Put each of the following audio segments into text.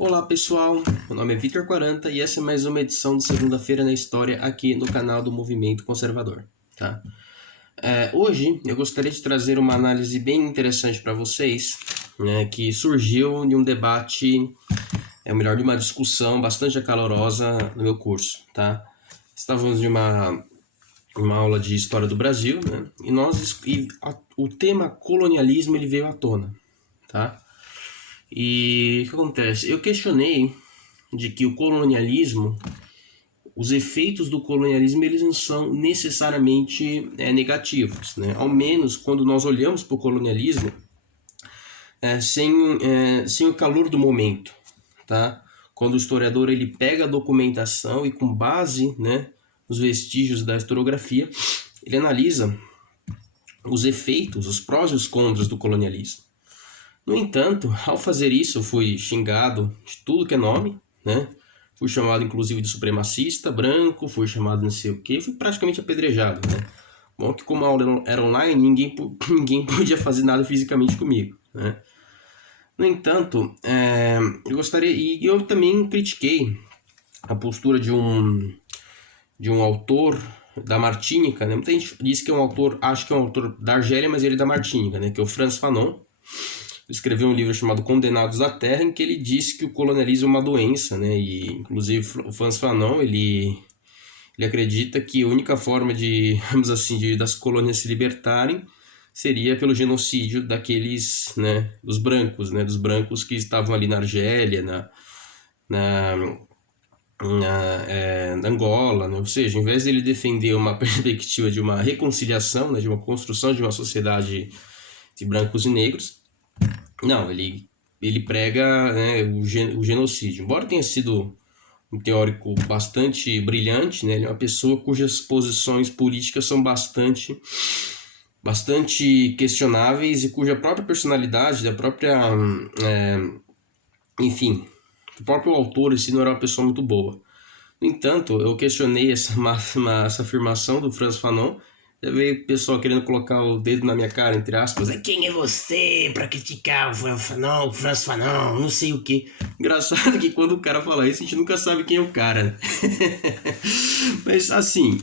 Olá pessoal, meu nome é Vitor 40 e essa é mais uma edição de segunda-feira na história aqui no canal do Movimento Conservador. Tá? Hoje eu gostaria de trazer uma análise bem interessante para vocês, né, que surgiu de um debate, de uma discussão bastante acalorosa no meu curso. Tá? Estávamos de uma aula de História do Brasil, né, o tema colonialismo ele veio à tona. Tá? E o que acontece? Eu questionei de que o colonialismo, os efeitos do colonialismo, eles não são necessariamente negativos, né? Ao menos quando nós olhamos para o colonialismo sem o calor do momento, tá? Quando o historiador ele pega a documentação e com base, né, nos vestígios da historiografia, ele analisa os efeitos, os prós e os contras do colonialismo. No entanto, ao fazer isso, eu fui xingado de tudo que é nome, né? Fui chamado inclusive de supremacista, branco, fui chamado não sei o que, fui praticamente apedrejado, né? Bom que como a aula era online, ninguém podia fazer nada fisicamente comigo, né? No entanto, eu também critiquei a postura de um autor da Martínica, né? Muita gente diz que é um autor, acho que é um autor da Argélia, mas ele é da Martínica, né? Que é o Frantz Fanon. Escreveu um livro chamado Condenados da Terra, em que ele disse que o colonialismo é uma doença, né? E inclusive o Frantz Fanon ele acredita que a única forma das colônias se libertarem seria pelo genocídio daqueles, né, dos brancos que estavam ali na Argélia, na Angola, né? Ou seja, em vez de ele defender uma perspectiva de uma reconciliação, né, de uma construção de uma sociedade de brancos e negros, não, ele prega, né, o genocídio. Embora tenha sido um teórico bastante brilhante, né, ele é uma pessoa cujas posições políticas são bastante questionáveis e cuja própria personalidade, enfim, o próprio autor em si não era uma pessoa muito boa. No entanto, eu questionei essa afirmação do Frantz Fanon. Já veio pessoal querendo colocar o dedo na minha cara, entre aspas. Quem é você para criticar o Frantz Fanon, não sei o que. Engraçado que quando o cara fala isso, a gente nunca sabe quem é o cara. Mas assim,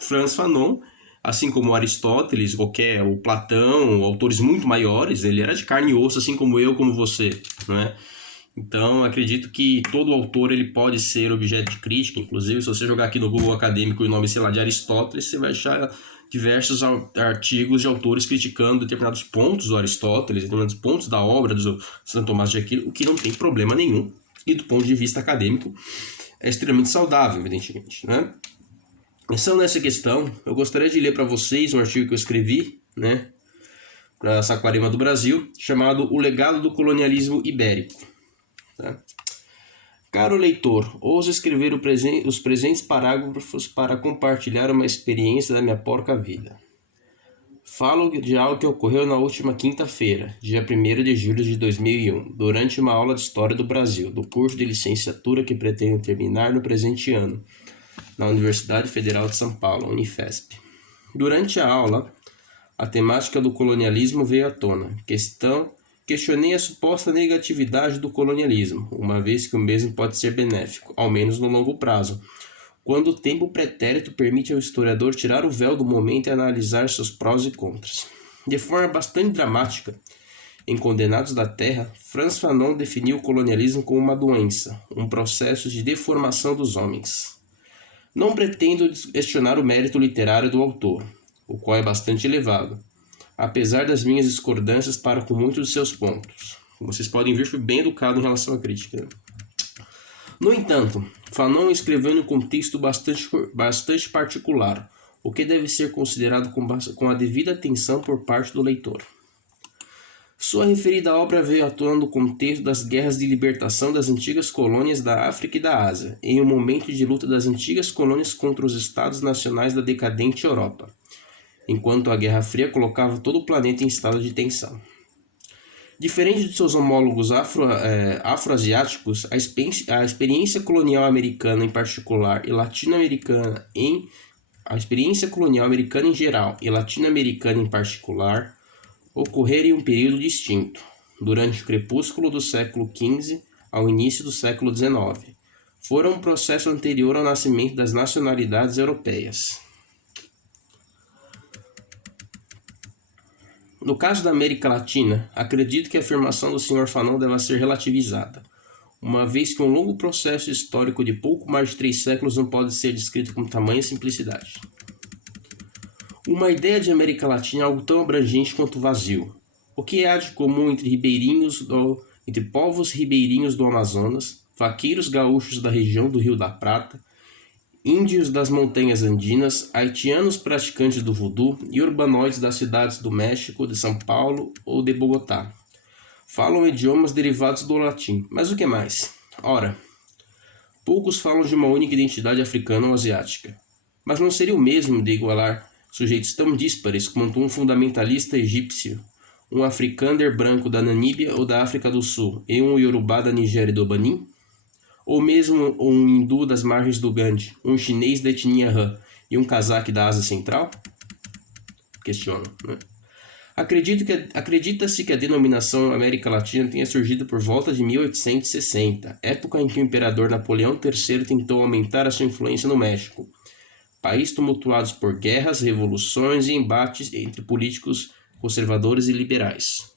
Frantz Fanon, assim como Aristóteles, o Platão, autores muito maiores, ele era de carne e osso, assim como eu, como você, não é? Então, acredito que todo autor ele pode ser objeto de crítica. Inclusive, se você jogar aqui no Google Acadêmico o nome, sei lá, de Aristóteles, você vai achar diversos artigos de autores criticando determinados pontos do Aristóteles, determinados pontos da obra do Santo Tomás de Aquino, o que não tem problema nenhum. E do ponto de vista acadêmico, é extremamente saudável, evidentemente, né? Pensando nessa questão, eu gostaria de ler para vocês um artigo que eu escrevi, né, para Saquarema do Brasil, chamado O Legado do Colonialismo Ibérico. Tá? Caro leitor, ouso escrever os presentes parágrafos para compartilhar uma experiência da minha porca vida. Falo de algo que ocorreu na última quinta-feira, dia 1º de julho de 2001, durante uma aula de História do Brasil, do curso de licenciatura que pretendo terminar no presente ano, na Universidade Federal de São Paulo, Unifesp. Durante a aula, a temática do colonialismo veio à tona. Questionei a suposta negatividade do colonialismo, uma vez que o mesmo pode ser benéfico, ao menos no longo prazo, quando o tempo pretérito permite ao historiador tirar o véu do momento e analisar seus prós e contras. De forma bastante dramática, em Condenados da Terra, Frantz Fanon definiu o colonialismo como uma doença, um processo de deformação dos homens. Não pretendo questionar o mérito literário do autor, o qual é bastante elevado, apesar das minhas discordâncias para com muitos de seus pontos. Como vocês podem ver, fui bem educado em relação à crítica. No entanto, Fanon escreveu em um contexto bastante particular, o que deve ser considerado com a devida atenção por parte do leitor. Sua referida obra veio à tona no contexto das guerras de libertação das antigas colônias da África e da Ásia, em um momento de luta das antigas colônias contra os estados nacionais da decadente Europa, enquanto a Guerra Fria colocava todo o planeta em estado de tensão. Diferente de seus homólogos afroasiáticos, a experiência colonial americana em particular e latino-americana a experiência colonial americana em geral e latino-americana em particular ocorreram em um período distinto, durante o crepúsculo do século XV ao início do século XIX. Foram um processo anterior ao nascimento das nacionalidades europeias. No caso da América Latina, acredito que a afirmação do Sr. Fanon deva ser relativizada, uma vez que um longo processo histórico de pouco mais de 3 séculos não pode ser descrito com tamanha simplicidade. Uma ideia de América Latina é algo tão abrangente quanto vazio. O que há de comum entre povos ribeirinhos do Amazonas, vaqueiros gaúchos da região do Rio da Prata, índios das montanhas andinas, haitianos praticantes do vodu e urbanoides das cidades do México, de São Paulo ou de Bogotá? Falam idiomas derivados do latim, mas o que mais? Ora, poucos falam de uma única identidade africana ou asiática. Mas não seria o mesmo de igualar sujeitos tão díspares quanto um fundamentalista egípcio, um africânder branco da Namíbia ou da África do Sul e um iorubá da Nigéria e do Benin? Ou mesmo um hindu das margens do Gange, um chinês da etnia Han e um cazaque da Ásia Central? Questiono, né? Acredita-se que a denominação América Latina tenha surgido por volta de 1860, época em que o imperador Napoleão III tentou aumentar a sua influência no México, país tumultuado por guerras, revoluções e embates entre políticos conservadores e liberais.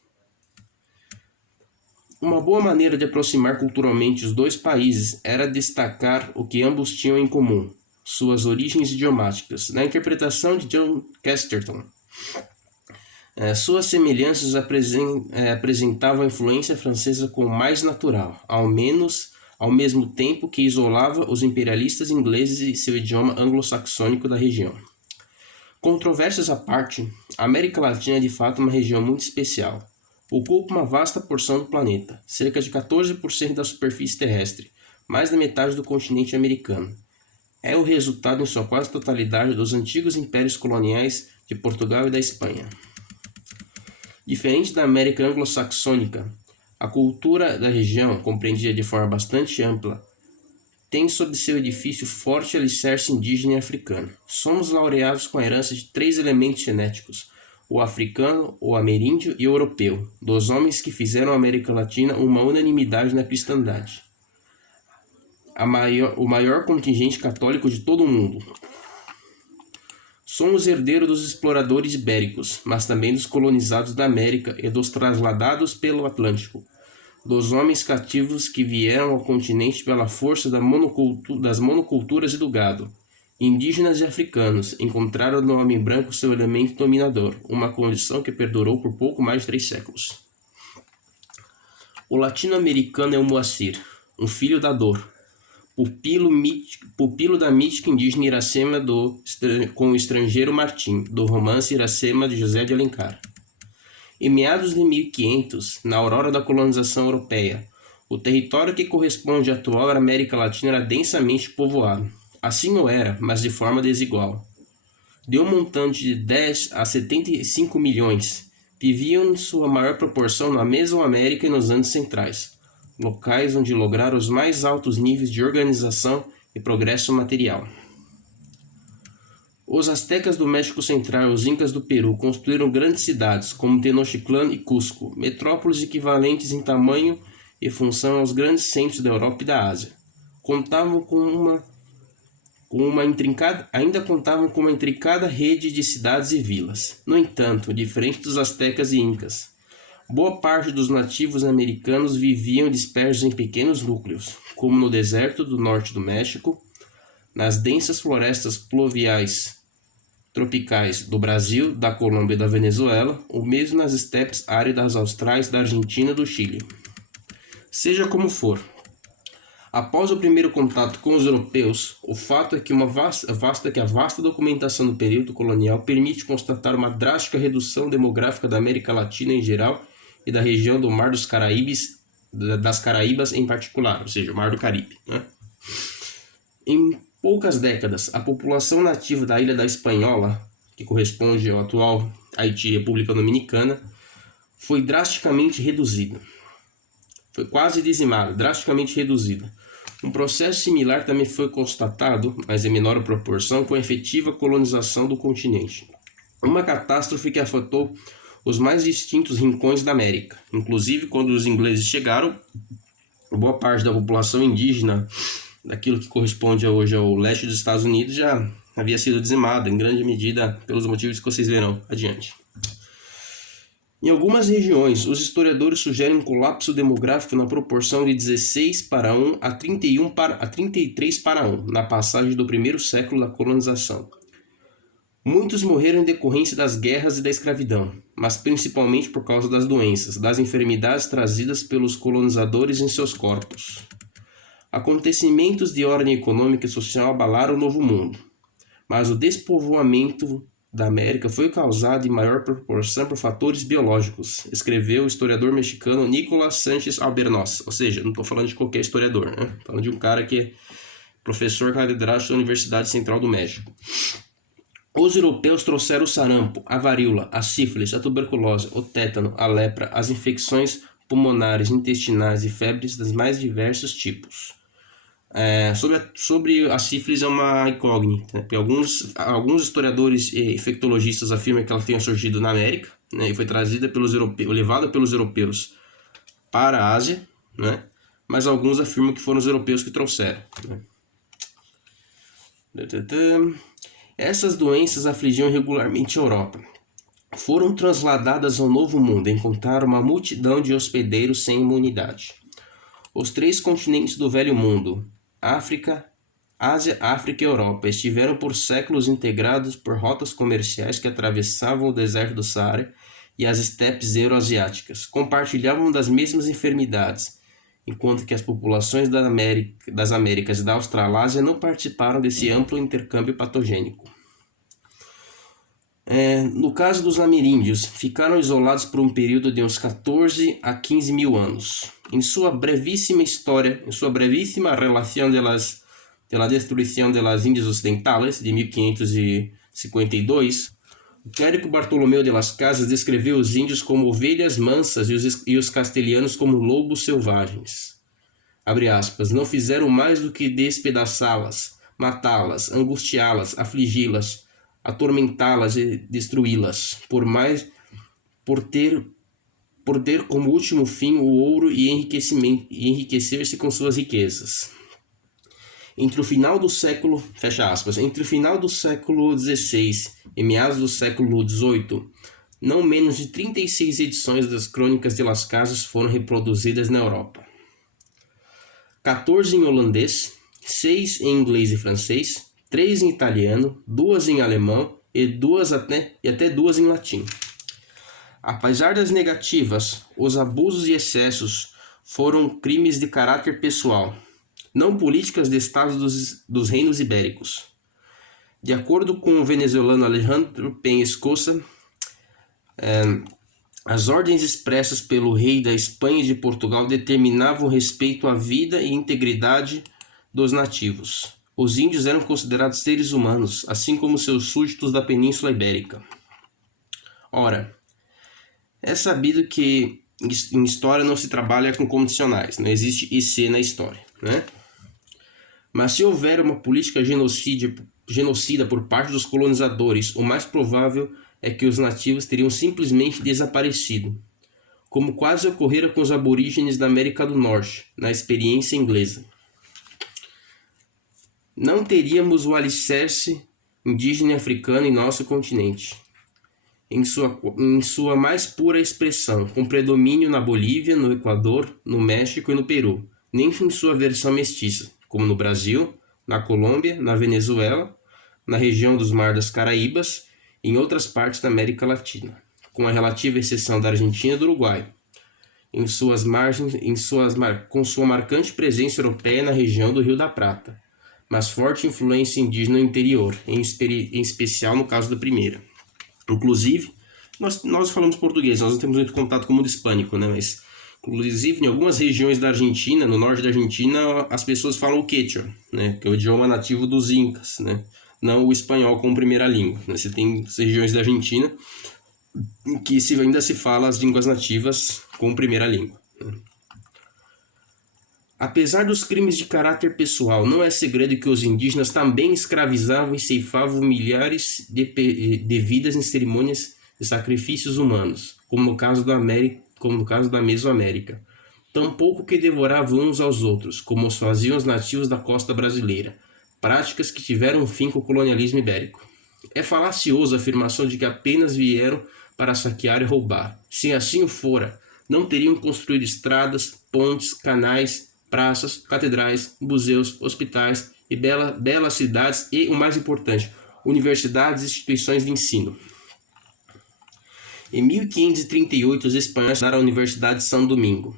Uma boa maneira de aproximar culturalmente os dois países era destacar o que ambos tinham em comum, suas origens idiomáticas. Na interpretação de John Chesterton, suas semelhanças apresentavam a influência francesa como mais natural, ao mesmo tempo que isolava os imperialistas ingleses e seu idioma anglo-saxônico da região. Controvérsias à parte, a América Latina é de fato uma região muito especial. Ocupa uma vasta porção do planeta, cerca de 14% da superfície terrestre, mais da metade do continente americano. É o resultado em sua quase totalidade dos antigos impérios coloniais de Portugal e da Espanha. Diferente da América anglo-saxônica, a cultura da região, compreendida de forma bastante ampla, tem sob seu edifício forte alicerce indígena e africano. Somos laureados com a herança de 3 elementos genéticos, o africano, o ameríndio e o europeu, dos homens que fizeram a América Latina uma unanimidade na cristandade. O maior contingente católico de todo o mundo. Somos herdeiros dos exploradores ibéricos, mas também dos colonizados da América e dos trasladados pelo Atlântico, dos homens cativos que vieram ao continente pela força das monoculturas e do gado. Indígenas e africanos encontraram no homem branco seu elemento dominador, uma condição que perdurou por pouco mais de 3 séculos. O latino-americano é o Moacir, um filho da dor, pupilo da mítica indígena Iracema com o estrangeiro Martim, do romance Iracema de José de Alencar. Em meados de 1500, na aurora da colonização europeia, o território que corresponde à atual América Latina era densamente povoado. Assim o era, mas de forma desigual. De um montante de 10 a 75 milhões, viviam em sua maior proporção na Mesoamérica e nos Andes Centrais, locais onde lograram os mais altos níveis de organização e progresso material. Os astecas do México Central e os incas do Peru construíram grandes cidades, como Tenochtitlan e Cusco, metrópoles equivalentes em tamanho e função aos grandes centros da Europa e da Ásia. Ainda contavam com uma intricada rede de cidades e vilas. No entanto, diferente dos astecas e incas, boa parte dos nativos americanos viviam dispersos em pequenos núcleos, como no deserto do norte do México, nas densas florestas pluviais tropicais do Brasil, da Colômbia e da Venezuela, ou mesmo nas estepes áridas austrais da Argentina e do Chile. Seja como for, após o primeiro contato com os europeus, o fato é que a vasta documentação do período colonial permite constatar uma drástica redução demográfica da América Latina em geral e da região do Mar das Caraíbas em particular, ou seja, o Mar do Caribe, né? Em poucas décadas, a população nativa da Ilha da Espanhola, que corresponde ao atual Haiti e República Dominicana, foi drasticamente reduzida. Foi quase dizimada, drasticamente reduzida. Um processo similar também foi constatado, mas em menor proporção, com a efetiva colonização do continente. Uma catástrofe que afetou os mais distintos rincões da América. Inclusive, quando os ingleses chegaram, boa parte da população indígena daquilo que corresponde hoje ao leste dos Estados Unidos já havia sido dizimada, em grande medida pelos motivos que vocês verão adiante. Em algumas regiões, os historiadores sugerem um colapso demográfico na proporção de 16:1 a 33:1 na passagem do primeiro século da colonização. Muitos morreram em decorrência das guerras e da escravidão, mas principalmente por causa das doenças, das enfermidades trazidas pelos colonizadores em seus corpos. Acontecimentos de ordem econômica e social abalaram o Novo Mundo, mas o despovoamento da América foi causado em maior proporção por fatores biológicos, escreveu o historiador mexicano Nicolás Sánchez Albornoz. Ou seja, não estou falando de qualquer historiador, né? Estou falando de um cara que é professor catedrático da Universidade Central do México. Os europeus trouxeram o sarampo, a varíola, a sífilis, a tuberculose, o tétano, a lepra, as infecções pulmonares, intestinais e febres dos mais diversos tipos. Sobre a sífilis é uma incógnita, né? Porque alguns historiadores e infectologistas afirmam que ela tenha surgido na América, né? E foi trazida levada pelos europeus para a Ásia, né? Mas alguns afirmam que foram os europeus que trouxeram, né? Essas doenças afligiam regularmente a Europa. Foram transladadas ao Novo Mundo e encontraram uma multidão de hospedeiros sem imunidade. Os 3 continentes do Velho Mundo, África, Ásia, África e Europa, estiveram por séculos integrados por rotas comerciais que atravessavam o deserto do Saara e as estepes euroasiáticas. Compartilhavam das mesmas enfermidades, enquanto que as populações das Américas e da Australásia não participaram desse amplo intercâmbio patogênico. No caso dos ameríndios, ficaram isolados por um período de uns 14 a 15 mil anos. Em sua brevíssima relação de la destruição de las Índias Ocidentais, de 1552, o clérigo Bartolomeu de las Casas descreveu os índios como ovelhas mansas e os castelhanos como lobos selvagens. Abre aspas, não fizeram mais do que despedaçá-las, matá-las, angustiá-las, afligi-las, atormentá-las e destruí-las, por ter como último fim o ouro e enriquecer-se com suas riquezas. Entre o final do século XVI e meados do século XVIII, não menos de 36 edições das Crônicas de Las Casas foram reproduzidas na Europa. 14 em holandês, 6 em inglês e francês, 3 em italiano, 2 em alemão e até 2 em latim. Apesar das negativas, os abusos e excessos foram crimes de caráter pessoal, não políticas de estados dos reinos ibéricos. De acordo com o venezuelano Alejandro Peña-Escosa, as ordens expressas pelo rei da Espanha e de Portugal determinavam respeito à vida e integridade dos nativos. Os índios eram considerados seres humanos, assim como seus súditos da Península Ibérica. Ora, é sabido que em história não se trabalha com condicionais, não existe IC na história, né? Mas se houver uma política genocida por parte dos colonizadores, o mais provável é que os nativos teriam simplesmente desaparecido, como quase ocorrera com os aborígenes da América do Norte, na experiência inglesa. Não teríamos o alicerce indígena africano em nosso continente, em sua mais pura expressão, com predomínio na Bolívia, no Equador, no México e no Peru, nem em sua versão mestiça, como no Brasil, na Colômbia, na Venezuela, na região dos Mar das Caraíbas e em outras partes da América Latina, com a relativa exceção da Argentina e do Uruguai, com sua marcante presença europeia na região do Rio da Prata, mas forte influência indígena no interior, em especial no caso da primeira. Inclusive, nós falamos português, nós não temos muito contato com o mundo hispânico, né? Mas, inclusive, em algumas regiões da Argentina, no norte da Argentina, as pessoas falam o quechua, né? Que é o idioma nativo dos incas, né? Não o espanhol como primeira língua, né? Você tem regiões da Argentina em que ainda se fala as línguas nativas como primeira língua, né? Apesar dos crimes de caráter pessoal, não é segredo que os indígenas também escravizavam e ceifavam milhares de vidas em cerimônias de sacrifícios humanos, como no caso da Mesoamérica, tampouco que devoravam uns aos outros, como os faziam os nativos da costa brasileira, práticas que tiveram um fim com o colonialismo ibérico. É falaciosa a afirmação de que apenas vieram para saquear e roubar. Se assim o fora, não teriam construído estradas, pontes, canais, praças, catedrais, museus, hospitais e belas cidades e, o mais importante, universidades e instituições de ensino. Em 1538, os espanhóis fundaram a Universidade de São Domingo.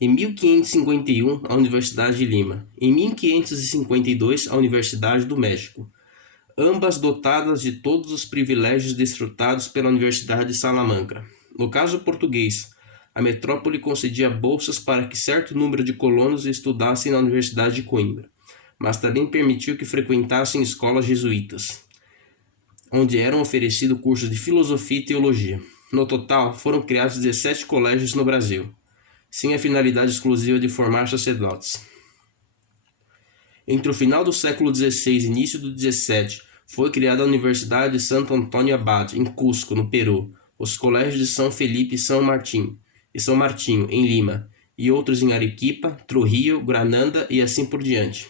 Em 1551, a Universidade de Lima. Em 1552, a Universidade do México. Ambas dotadas de todos os privilégios desfrutados pela Universidade de Salamanca. No caso português, a metrópole concedia bolsas para que certo número de colonos estudassem na Universidade de Coimbra, mas também permitiu que frequentassem escolas jesuítas, onde eram oferecidos cursos de filosofia e teologia. No total, foram criados 17 colégios no Brasil, sem a finalidade exclusiva de formar sacerdotes. Entre o final do século XVI e início do XVII, foi criada a Universidade de Santo Antônio Abad, em Cusco, no Peru, os colégios de São Felipe e São Martinho, em Lima, e outros em Arequipa, Trujillo, Granada e assim por diante.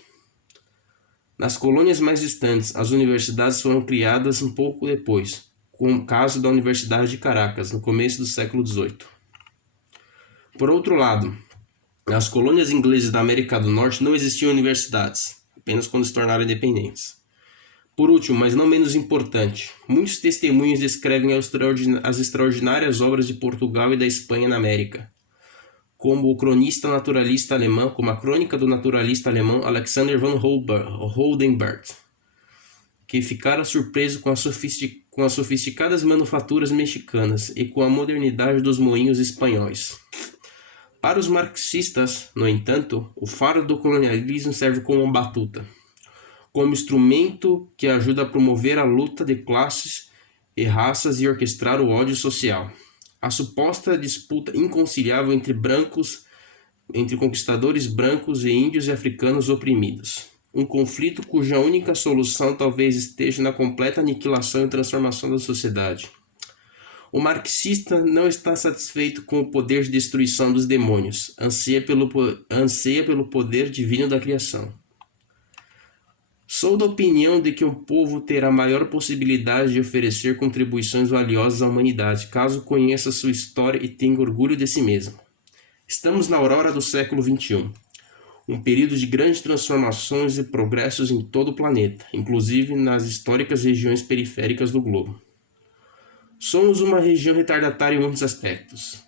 Nas colônias mais distantes, as universidades foram criadas um pouco depois, com o caso da Universidade de Caracas, no começo do século XVIII. Por outro lado, nas colônias inglesas da América do Norte não existiam universidades, apenas quando se tornaram independentes. Por último, mas não menos importante, muitos testemunhos descrevem as extraordinárias obras de Portugal e da Espanha na América, como a crônica do naturalista alemão Alexander von Oldenburg, que ficara surpreso com as sofisticadas manufaturas mexicanas e com a modernidade dos moinhos espanhóis. Para os marxistas, no entanto, o faro do colonialismo serve como uma batuta, como instrumento que ajuda a promover a luta de classes e raças e orquestrar o ódio social. A suposta disputa inconciliável entre conquistadores brancos e índios e africanos oprimidos. Um conflito cuja única solução talvez esteja na completa aniquilação e transformação da sociedade. O marxista não está satisfeito com o poder de destruição dos demônios, anseia pelo poder divino da criação. Sou da opinião de que um povo terá maior possibilidade de oferecer contribuições valiosas à humanidade, caso conheça sua história e tenha orgulho de si mesmo. Estamos na aurora do século XXI, um período de grandes transformações e progressos em todo o planeta, inclusive nas históricas regiões periféricas do globo. Somos uma região retardatária em muitos aspectos.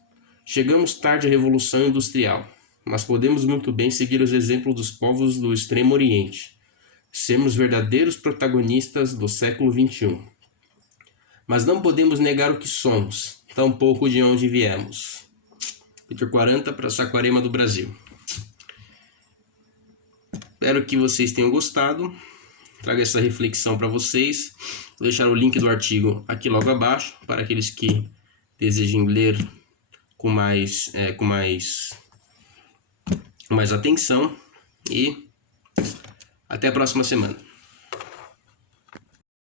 Chegamos tarde à Revolução Industrial, mas podemos muito bem seguir os exemplos dos povos do Extremo Oriente, sermos verdadeiros protagonistas do século XXI. Mas não podemos negar o que somos, tampouco de onde viemos. Vitor 40 para Saquarema do Brasil. Espero que vocês tenham gostado. Trago essa reflexão para vocês. Vou deixar o link do artigo aqui logo abaixo para aqueles que desejem ler com mais atenção. E até a próxima semana.